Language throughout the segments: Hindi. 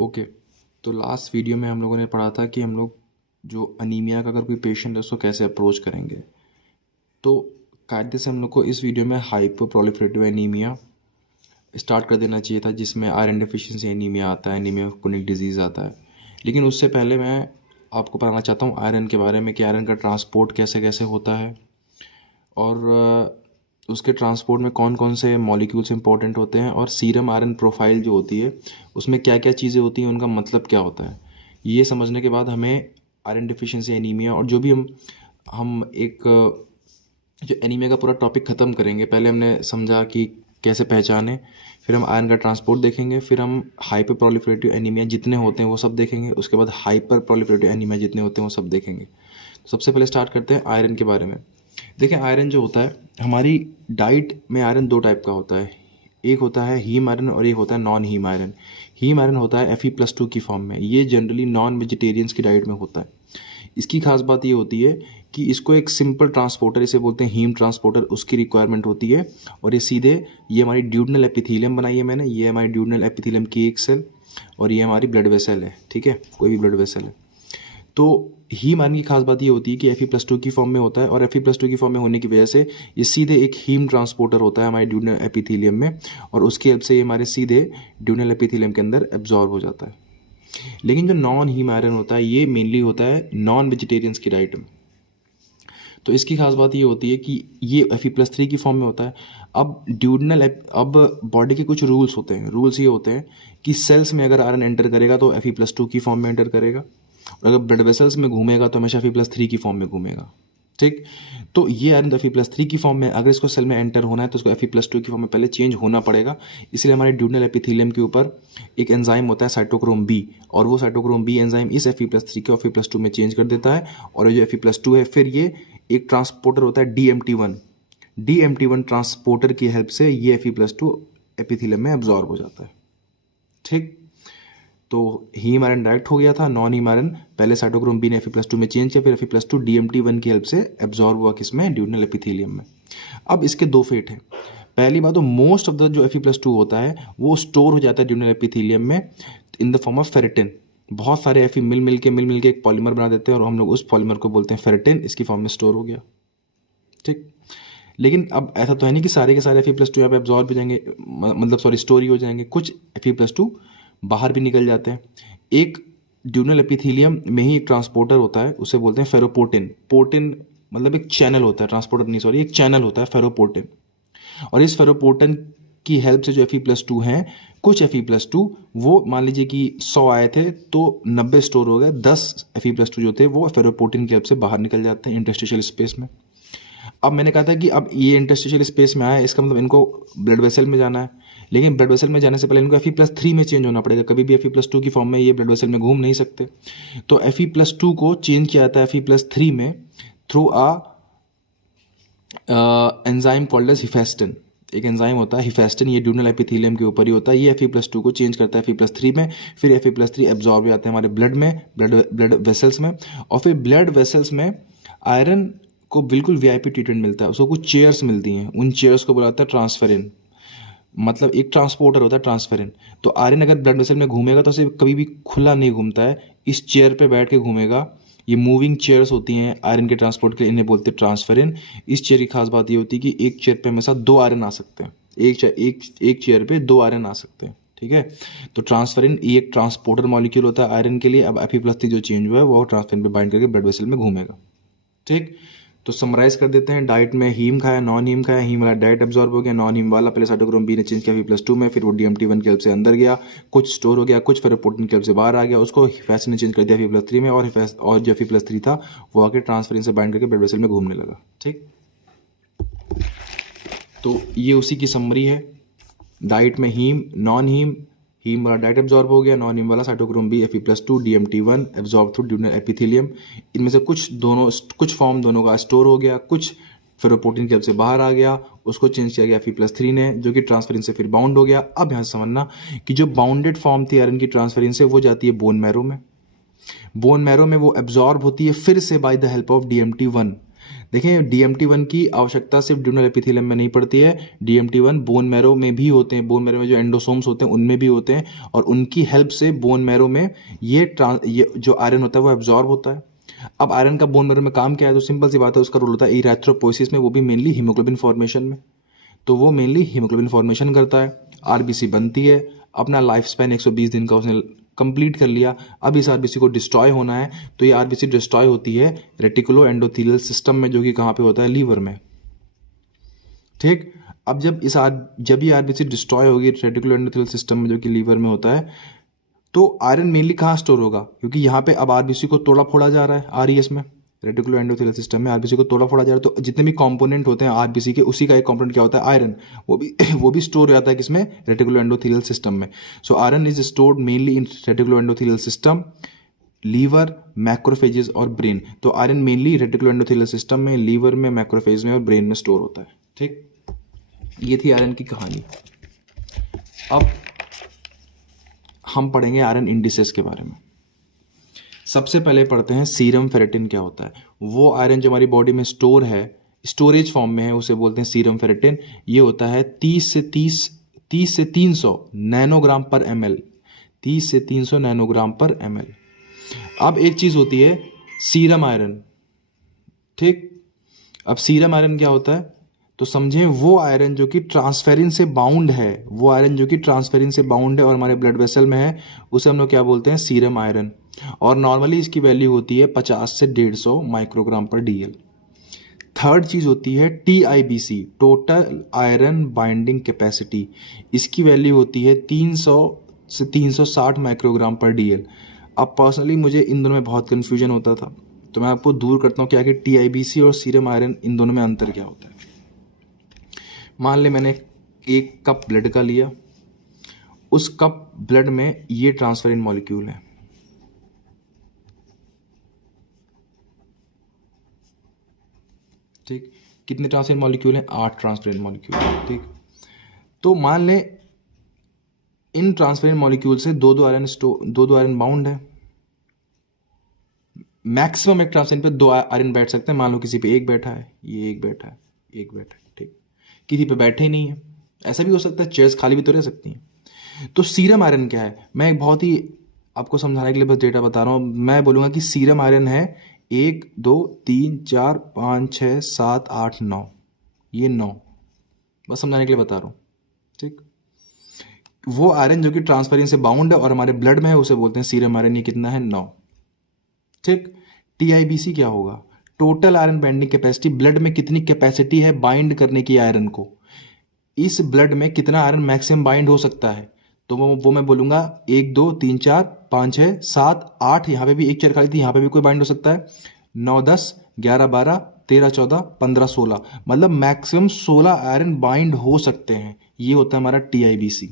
ओके। तो लास्ट वीडियो में हम लोगों ने पढ़ा था कि हम लोग जो अनीमिया का अगर कोई पेशेंट है उसको कैसे अप्रोच करेंगे। तो कायदे से हम लोग को इस वीडियो में हाइपर प्रोलिफरेटिव एनीमिया स्टार्ट कर देना चाहिए था, जिसमें आयरन डेफिशिएंसी एनीमिया आता है, एनीमिया क्रोनिक डिजीज़ आता है। लेकिन उससे पहले मैं आपको बताना चाहता हूँ आयरन के बारे में कि आयरन का ट्रांसपोर्ट कैसे कैसे होता है और उसके ट्रांसपोर्ट में कौन कौन से मॉलिक्यूल्स इंपॉर्टेंट होते हैं और सीरम आयरन प्रोफाइल जो होती है उसमें क्या क्या चीज़ें होती हैं, उनका मतलब क्या होता है। ये समझने के बाद हमें आयरन डिफिशिएंसी एनीमिया और जो भी हम एक जो एनीमिया का पूरा टॉपिक ख़त्म करेंगे। पहले हमने समझा कि कैसे पहचानें, फिर हम आयरन का ट्रांसपोर्ट देखेंगे, फिर हम हाइपर प्रोलिफरेटिव एनीमिया जितने होते हैं वो सब देखेंगे, उसके बाद हाइपर प्रोलिफरेटिव एनीमिया जितने होते हैं वो सब देखेंगे। तो सबसे पहले स्टार्ट करते हैं आयरन के बारे में। देखें, आयरन जो होता है हमारी डाइट में, आयरन दो टाइप का होता है। एक होता है हीम आयरन और एक होता है non heme iron. Heme iron होता है Fe+2 की फॉर्म में। ये जनरली नॉन वेजिटेरियंस की डाइट में होता है। इसकी खास बात ये होती है कि इसको एक सिंपल ट्रांसपोर्टर, इसे बोलते हैं हीम ट्रांसपोर्टर, उसकी रिक्वायरमेंट होती है। और ये सीधे, ये हमारी ड्यूडनल एपिथेलियम बनाई है मैंने, ये हमारी ड्यूडनल एपिथेलियम की एक सेल और ये हमारी ब्लड वेसल है। ठीक है, कोई भी ब्लड वेसल है। तो हीम आयरन की खास बात ये होती है कि Fe+2 की फॉर्म में होता है और Fe+2 की फॉर्म में होने की वजह से ये सीधे एक हीम ट्रांसपोर्टर होता है हमारे ड्यूडनल एपिथेलियम में, और उसकी हेल्प से ये हमारे सीधे ड्यूडनल एपिथेलियम के अंदर एब्जॉर्ब हो जाता है। लेकिन जो नॉन हीम आयरन होता है ये मेनली होता है नॉन वेजिटेरियंस की डाइट में। तो इसकी खास बात ये होती है कि ये Fe+3 की फॉर्म में होता है। अब बॉडी के कुछ रूल्स होते हैं। रूल्स ये होते हैं कि सेल्स में अगर आयरन एंटर करेगा तो Fe+2 की फॉर्म में एंटर करेगा, और अगर ब्लड वेसल्स में घूमेगा तो हमेशा Fe+3 की फॉर्म में घूमेगा। ठीक, तो ये आयरन Fe+3 की फॉर्म में, अगर इसको सेल में एंटर होना है तो उसको Fe+2 की फॉर्म में पहले चेंज होना पड़ेगा। इसलिए हमारे ड्यूडनल एपिथेलियम के ऊपर एक एंजाइम होता है साइटोक्रोम बी, और वो साइटोक्रोम बी एंजाइम इस Fe+3 को Fe+2 में चेंज कर देता है। और जो Fe+2 है, फिर ये एक ट्रांसपोर्टर होता है DMT1। DMT1 ट्रांसपोर्टर की हेल्प से ये Fe+2 एपिथेलियम में एब्जॉर्ब हो जाता है। ठीक, तो हीम आयरन डायरेक्ट हो गया था। नॉन हीम आयरन पहले साइटोक्रोम बी ने Fe+2 में चेंज किया, फिर Fe+2 DMT1 की हेल्प से एब्जॉर्ब हुआ किसमें, ड्यूडनल एपिथेलियम में। अब इसके दो फेट हैं। पहली बात तो मोस्ट ऑफ द जो Fe+2 होता है वो स्टोर हो जाता है ड्यूडनल एपिथेलियम में in the form of ferritin. बहुत सारे Fe मिल मिल के एक पॉलीमर बना देते हैं और हम लोग उस पॉलीमर को बोलते हैं फेरेटिन। इसकी फॉर्म में स्टोर हो गया। ठीक, लेकिन अब ऐसा तो है नहीं कि सारे के सारे Fe+2 यहाँ पे एब्जॉर्ब हो जाएंगे, मतलब सॉरी स्टोर ही हो जाएंगे। कुछ Fe+2 बाहर भी निकल जाते हैं। एक ड्यूडनल एपिथेलियम में ही एक ट्रांसपोर्टर होता है, उसे बोलते हैं फेरोपोर्टिन। पोर्टिन मतलब एक चैनल होता है, ट्रांसपोर्टर नहीं सॉरी, एक चैनल होता है फेरोपोर्टिन। और इस फेरोपोर्टिन की हेल्प से जो Fe+2 हैं, कुछ Fe+2 वो मान लीजिए कि 100 आए थे तो 90 स्टोर हो गए, 10 Fe+2 जो थे वो फेरोपोर्टिन की हेल्प से बाहर निकल जाते हैं इंटरस्टिशियल स्पेस में। अब मैंने कहा था कि अब ये इंटरस्टिशियल स्पेस में आया, इसका मतलब इनको ब्लड वेसल में जाना है। लेकिन ब्लड वेसल में जाने से पहले इनको Fe+3 में चेंज होना पड़ेगा। कभी भी Fe+2 की फॉर्म में ये ब्लड वेसल में घूम नहीं सकते। तो Fe+2 को चेंज किया जाता है Fe+3 में थ्रू एंजाइम कॉल्ड एज हिफेस्टिन। एक एंजाइम होता है हिफेस्टिन, ये ड्यूडनल एपिथेलियम के ऊपर ही होता है। ये Fe+2 को चेंज करता है Fe+3 में, फिर Fe+3 एब्जॉर्ब हो जाते हैं हमारे ब्लड में, ब्लड वेसल्स में। और फिर ब्लड वेसल्स में आयरन को बिल्कुल VIP ट्रीटमेंट मिलता है। उसको कुछ चेयर्स मिलती हैं, उन चेयर्स को बुलाता है ट्रांसफेरिन। मतलब एक ट्रांसपोर्टर होता है ट्रांसफेरिन। तो आयरन अगर ब्लड वेसल में घूमेगा तो सिर्फ कभी भी खुला नहीं घूमता है, इस चेयर पे बैठ के घूमेगा। ये मूविंग चेयर्स होती हैं आयरन के ट्रांसपोर्ट के लिए, इन्हें बोलते हैं ट्रांसफेरिन। इस चेयर की खास बात ये होती है कि एक चेयर पे हमेशा 2 आयरन आ सकते हैं। एक चेयर पे 2 आयरन आ सकते हैं। ठीक है, तो ट्रांसफेरिन ये एक ट्रांसपोर्टर मॉलिक्यूल होता है आयरन के लिए। अब Fe+3 जो चेंज हुआ है वो ट्रांसफेरिन पे बाइंड करके ब्लड वेसल में घूमेगा। ठीक, तो समराइज कर देते हैं। डाइट में हीम खाया, नॉन हीम खाया। हीम वाला डाइट एब्जॉर्ब हो गया, नॉन हीम वाला पहले साइटोक्रोम बी ने चेंज किया Fe+2 में, फिर वो DMT1 की हेल्प से अंदर गया, कुछ स्टोर हो गया, कुछ फेरोपोर्टिन की हेल्प से बाहर आ गया, उसको हिफेस्टिन ने चेंज कर दिया Fe+3 में, और जो Fe+3 था वो आके ट्रांसफेरिन से बाइंड करके ब्लड वेसल में घूमने लगा। ठीक, तो ये उसी की समरी है। डाइट में हीम, नॉन हीम, हीम वाला डाइट एब्जॉर्ब हो गया, नॉन हीम वाला cytochrome B, Fe+2, DMT1 absorb through duodenal epithelium. इनमें से कुछ फॉर्म दोनों का स्टोर हो गया, कुछ फेरोपोर्टिन की हेल्प से बाहर आ गया, उसको चेंज किया गया Fe+3 ने, जो कि ट्रांसफेरिन से फिर बाउंड हो गया। अब यहाँ से समझना कि जो बाउंडेड फॉर्म थी आयरन की ट्रांसफेरिन से, वो जाती है बोन मैरो में। बोन मैरो में वो एब्जॉर्ब होती है फिर से by the help of DMT1। देखें DMT1 की आवश्यकता सिर्फ ड्यूनल एपिथेलियम में नहीं पड़ती है, DMT1 बोन मैरो में भी होते हैं, बोन मैरो में जो एंडोसोम्स होते हैं उनमें भी होते हैं, और उनकी हेल्प से बोन मैरो में ये जो आयरन होता है वो एब्जॉर्ब होता है। अब आयरन का बोन मैरो में काम क्या है, तो सिंपल सी बात है, उसका रोल होता है इरेथ्रोपोइसिस में, वो भी मेनली हीमोग्लोबिन फॉर्मेशन में। तो वो मेनली हीमोग्लोबिन फॉर्मेशन करता है, आरबीसी बनती है, अपना लाइफ स्पैन 120 दिन का उसने कंप्लीट कर लिया। अब इस आरबीसी को डिस्ट्रॉय होना है, तो ये आरबीसी डिस्ट्रॉय होती है रेटिकुलो एंडोथेलियल सिस्टम में, जो कि कहाँ पे होता है, लीवर में। ठीक, अब जब ये आरबीसी डिस्ट्रॉय होगी रेटिकुलो एंडोथेलियल सिस्टम में, जो कि लीवर में होता है, तो आयरन मेनली कहाँ स्टोर होगा, क्योंकि यहाँ पे अब आरबीसी को तोड़ा फोड़ा जा रहा है, आरईएस में, रेटिकुलो एंडोथेलियल सिस्टम में आरबीसी को तोड़ा फोड़ा जा रहा है। तो जितने भी कंपोनेंट होते हैं आरबीसी के, उसी का एक कंपोनेंट क्या होता है, आयरन, वो भी स्टोर हो जाता है किसमें, रेटिकुलो एंडोथेलियल सिस्टम में। So iron is stored mainly in reticulo endothelial system, liver, macrophages और ब्रेन। तो iron mainly reticulo endothelial system में, लीवर में, मैक्रोफेज में और ब्रेन में स्टोर होता है। ठीक, ये थी आयरन की कहानी। अब हम पढ़ेंगे आयरन इंडिसेस के बारे में। सबसे पहले पढ़ते हैं सीरम फेरेटिन क्या होता है। वो आयरन जो हमारी बॉडी में स्टोर है, स्टोरेज फॉर्म में है, उसे बोलते हैं सीरम फेरेटिन। ये होता है 30 से 300 नैनोग्राम पर ml, 30 से 300 नैनोग्राम पर ml। अब एक चीज होती है सीरम आयरन। ठीक, अब सीरम आयरन क्या होता है, तो समझें वो आयरन जो कि ट्रांसफेरिन से बाउंड है, वो आयरन जो कि ट्रांसफेरिन से बाउंड है और हमारे ब्लड वेसल में है, उसे हम लोग क्या बोलते हैं, सीरम आयरन। और नॉर्मली इसकी वैल्यू होती है 50 से 150 माइक्रोग्राम पर DL। थर्ड चीज होती है TIBC, total iron binding capacity. इसकी वैल्यू होती है 300 से 360 माइक्रोग्राम पर DL। अब पर्सनली मुझे इन दोनों में बहुत कन्फ्यूजन होता था, तो मैं आपको दूर करता हूँ कि आखिर TIBC और सीरम आयरन, इन दोनों में अंतर क्या होता है। मान ले मैंने एक कप ब्लड का लिया, उस कप ब्लड में ये ट्रांसफेरिन मॉलिक्यूल है, ठीक, कितने ट्रांसफेरिन मॉलिक्यूल हैं, 8 ट्रांसफेरिन मॉलिक्यूल। ठीक, तो मान ले इन ट्रांसफेरिन मॉलिक्यूल से दो दो आयरन बाउंड है। मैक्सिमम एक ट्रांसफेरिन पे 2 आयरन बैठ सकते हैं। मान लो किसी पे एक बैठा है, ये एक बैठा है, एक बैठा है, ठीक, किसी पे बैठे ही नहीं है। ऐसा भी हो सकता है, चेयर्स खाली भी तो रह सकती हैं। तो सीरम आयरन क्या है, मैं बहुत ही आपको समझाने के लिए बस डेटा बता रहा हूँ। मैं बोलूँगा कि सीरम आयरन है 1 2 3 4 5 6 7 8 9, ये 9, बस समझाने के लिए बता रहा हूँ। ठीक, वो आयरन जो कि ट्रांसफेरिन से बाउंड है और हमारे ब्लड में है, उसे बोलते हैं सीरम आयरन। ये कितना है, 9। ठीक, TIBC क्या होगा, total iron binding capacity. Blood में कितनी कैपेसिटी है बाइंड करने की आयरन को, इस ब्लड में कितना आयरन मैक्सिमम बाइंड हो सकता है। तो वो मैं बोलूंगा 1 2 3 4 5 6 7 8, यहाँ पे भी एक चेयर खाली थी, यहाँ पे भी कोई बाइंड हो सकता है, 9 10 11 12 13 14 15 16, मतलब मैक्सिमम 16 आयरन बाइंड हो सकते हैं। ये होता है हमारा TIBC।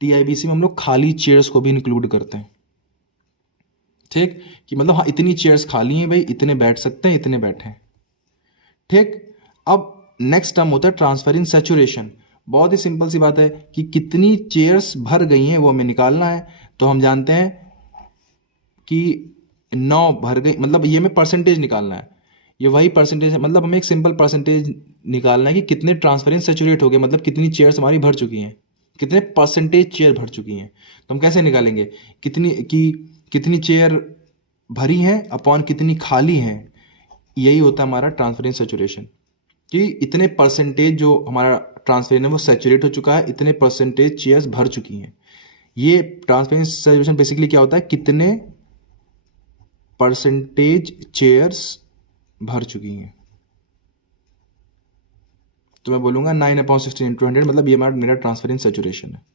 TIBC में हम लोग खाली चेयर्स को भी इंक्लूड करते हैं। ठीक, कि मतलब हाँ इतनी चेयर्स खाली हैं भाई, इतने बैठ सकते हैं, इतने बैठे हैं। ठीक, अब नेक्स्ट टर्म होता है ट्रांसफेरिन सैचुरेशन। बहुत ही सिंपल सी बात है कि कितनी चेयर्स भर गई हैं वो हमें निकालना है। तो हम जानते हैं कि 9 भर गई, मतलब ये हमें परसेंटेज निकालना है। ये वही परसेंटेज है, मतलब हमें एक सिंपल परसेंटेज निकालना है कि कितने ट्रांसफेरिन सैचुरेट हो गए, मतलब कितनी चेयर्स हमारी भर चुकी हैं, कितने परसेंटेज चेयर भर चुकी हैं। तो हम कैसे निकालेंगे, कितनी चेयर भरी हैं अपॉन कितनी खाली हैं। यही होता है हमारा ट्रांसफेरिन सैचुरेशन, कि इतने परसेंटेज जो हमारा ट्रांसफेरिन है वो सैचुरेट हो चुका है, इतने परसेंटेज चेयर्स भर चुकी हैं। ये ट्रांसफेरिन सैचुरेशन बेसिकली क्या होता है, कितने परसेंटेज चेयर्स भर चुकी हैं। तो मैं बोलूंगा 9/16 × 100, मतलब ये मेरा ट्रांसफेरिन सैचुरेशन है।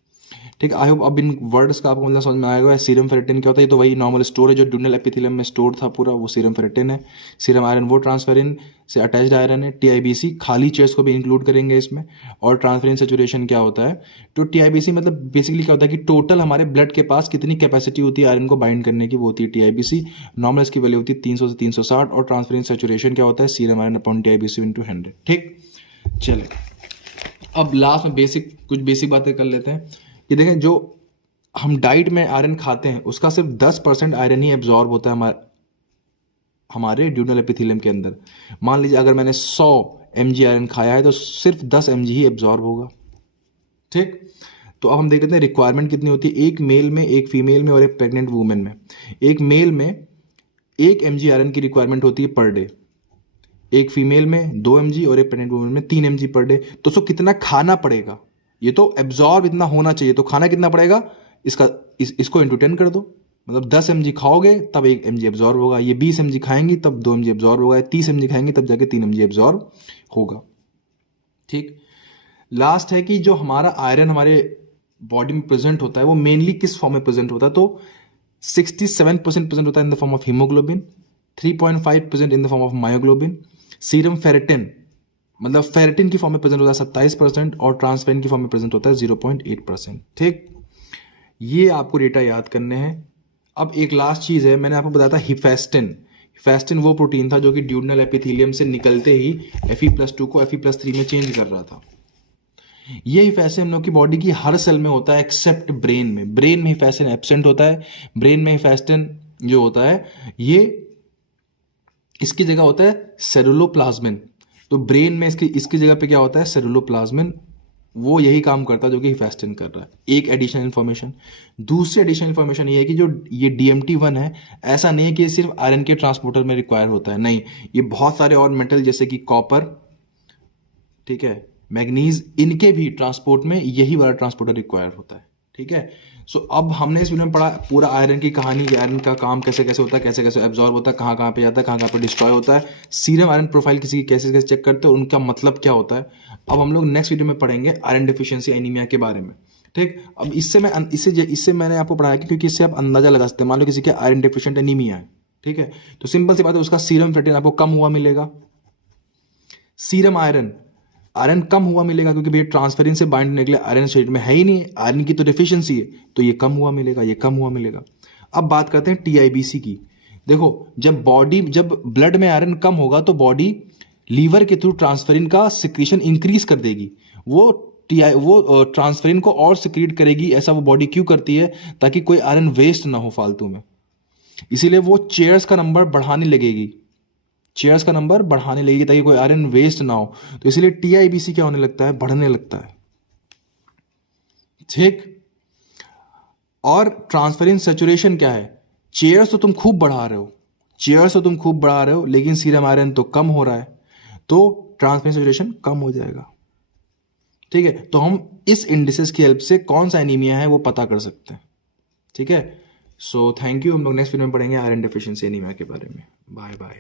ठीक, आई होप अब इन वर्ड्स का आपको मतलब समझ में आएगा। सीरम फेरेटिन क्या होता है, ये तो वही नॉर्मल स्टोर है जो ड्यूनल एपिथेलियम में स्टोर था पूरा, वो सीरम फेरेटिन है। सीरम आयरन वो ट्रांसफेरिन से अटैच्ड आयरन है। TIBC खाली चेयर्स को भी इंक्लूड करेंगे इसमें। और ट्रांसफेरिन सैचुरेशन क्या होता है, तो TIBC मतलब बेसिकली क्या होता है कि टोटल हमारे ब्लड के पास कितनी कैपेसिटी होती है आयरन को बाइंड करने की, वो होती है TIBC। नॉर्मल इसकी वैल्यू होती है 300 से 360। और ट्रांसफेरिन सैचुरेशन क्या होता है, सीरम आयरन अपॉन TIBC × 100। ठीक, चले अब लास्ट में कुछ बेसिक बातें कर लेते हैं। कि देखें, जो हम डाइट में आयरन खाते हैं उसका सिर्फ 10% आयरन ही एब्जॉर्ब होता है हमारे ड्यूडनल एपिथेलियम के अंदर। मान लीजिए अगर मैंने 100 mg आयरन खाया है तो सिर्फ 10 mg ही एब्जॉर्ब होगा। ठीक, तो अब हम देख लेते हैं रिक्वायरमेंट कितनी होती है एक मेल में, एक फीमेल में और एक प्रेग्नेंट वुमेन में। एक मेल में 1 mg आयरन की रिक्वायरमेंट होती है पर डे, एक फीमेल में 2 mg और एक प्रेग्नेंट वुमेन में 3 mg पर डे। तो उसको कितना खाना पड़ेगा, ये तो एब्जॉर्ब इतना होना चाहिए, तो खाना कितना पड़ेगा इसका, इसको इंटू 10 कर दो, मतलब 10 mg खाओगे तब 1 mg एब्जॉर्ब होगा, ये 20 mg खाएंगी तब 2 mg एब्जॉर्ब होगा, 30 mg खाएंगे तब जाके 3 mg एब्जॉर्ब होगा। ठीक, लास्ट है कि जो हमारा आयरन हमारे बॉडी में प्रेजेंट होता है वो मेनली किस फॉर्म में प्रेजेंट होता है, तो 67% प्रेजेंट होता है in the form of haemoglobin, 3.5% in the form of myoglobin, serum ferritin मतलब फेरेटिन की फॉर्म में प्रेजेंट होता है 27% और ट्रांसफेरिन की फॉर्म में प्रेजेंट होता है 0.8%। ठीक, ये आपको डेटा याद करने हैं। अब एक लास्ट चीज है, मैंने आपको बताया था हिफेस्टिन। हिफेस्टिन वो प्रोटीन था जो कि ड्यूडनल एपिथेलियम से निकलते ही Fe+2 को Fe+3 में चेंज कर रहा था। ये हिफेस्टिन हम लोग की बॉडी की हर सेल में होता है एक्सेप्ट ब्रेन में। ब्रेन में हिफेस्टिन एब्सेंट होता है। ब्रेन में हिफेस्टिन जो होता है ये इसकी जगह होता है सेरुलोप्लाज्मिन। तो ब्रेन में इसकी जगह पे क्या होता है सेरुलोप्लाज्मिन, वो यही काम करता है जो कि हिफेस्टिन कर रहा है। एक एडिशनल इन्फॉर्मेशन। दूसरी एडिशनल इन्फॉर्मेशन ये है कि जो ये DMT1 है, ऐसा नहीं है कि सिर्फ आयरन के ट्रांसपोर्टर में रिक्वायर होता है, नहीं, ये बहुत सारे और मेटल जैसे कि कॉपर, ठीक है, मैग्नीज, इनके भी ट्रांसपोर्ट में यही वाला ट्रांसपोर्टर रिक्वायर होता है। ठीक है, सो अब हमने इस वीडियो में पढ़ा पूरा आयरन की कहानी, आयरन का काम कैसे कैसे होता है, कैसे कैसे एब्जॉर्ब होता है, कहाँ कहाँ पे जाता है, कहाँ कहाँ पे डिस्ट्रॉय होता है, सीरम आयरन प्रोफाइल किसी की कैसे कैसे चेक करते हैं, उनका मतलब क्या होता है। अब हम लोग नेक्स्ट वीडियो में पढ़ेंगे आयरन डिफिशियंसी एनीमिया के बारे में। ठीक, अब इससे मैंने आपको पढ़ाया क्योंकि इससे आप अंदाजा लगा सकते हैं। मान लो किसी के आयरन डिफिशिएंट एनीमिया है, ठीक है, तो सिंपल सी बात है उसका सीरम फेरेटिन आपको कम हुआ मिलेगा। सीरम आयरन कम हुआ मिलेगा क्योंकि भैया ट्रांसफेरिन से बाइंड होने के लिए आयरन शरीर में है ही नहीं, आयरन की तो डिफिशियंसी है, तो ये कम हुआ मिलेगा, ये कम हुआ मिलेगा। अब बात करते हैं TIBC की। देखो, जब ब्लड में आयरन कम होगा तो बॉडी लीवर के थ्रू ट्रांसफेरिन का सिक्रीशन इंक्रीज कर देगी। वो ट्रांसफेरिन को और सिक्रीट करेगी। ऐसा वो बॉडी क्यों करती है, ताकि कोई आयरन वेस्ट ना हो फालतू में। इसीलिए वो चेयर्स का नंबर बढ़ाने लगेगी, ताकि कोई आयरन वेस्ट ना हो। तो इसलिए TIBC क्या होने लगता है, बढ़ने लगता है। ठीक, और ट्रांसफेरिन सैचुरेशन क्या है, चेयर्स तो तुम खूब बढ़ा रहे हो, लेकिन सीरम आयरन तो कम हो रहा है, तो ट्रांसफेरिन सैचुरेशन कम हो जाएगा। ठीक है, तो हम इस इंडिसेस की हेल्प से कौन सा एनीमिया है वो पता कर सकते हैं। ठीक है, सो थैंक यू। हम लोग नेक्स्ट वीडियो में पढ़ेंगे आयरन डेफिशिएंसी एनीमिया के बारे में। Bye bye.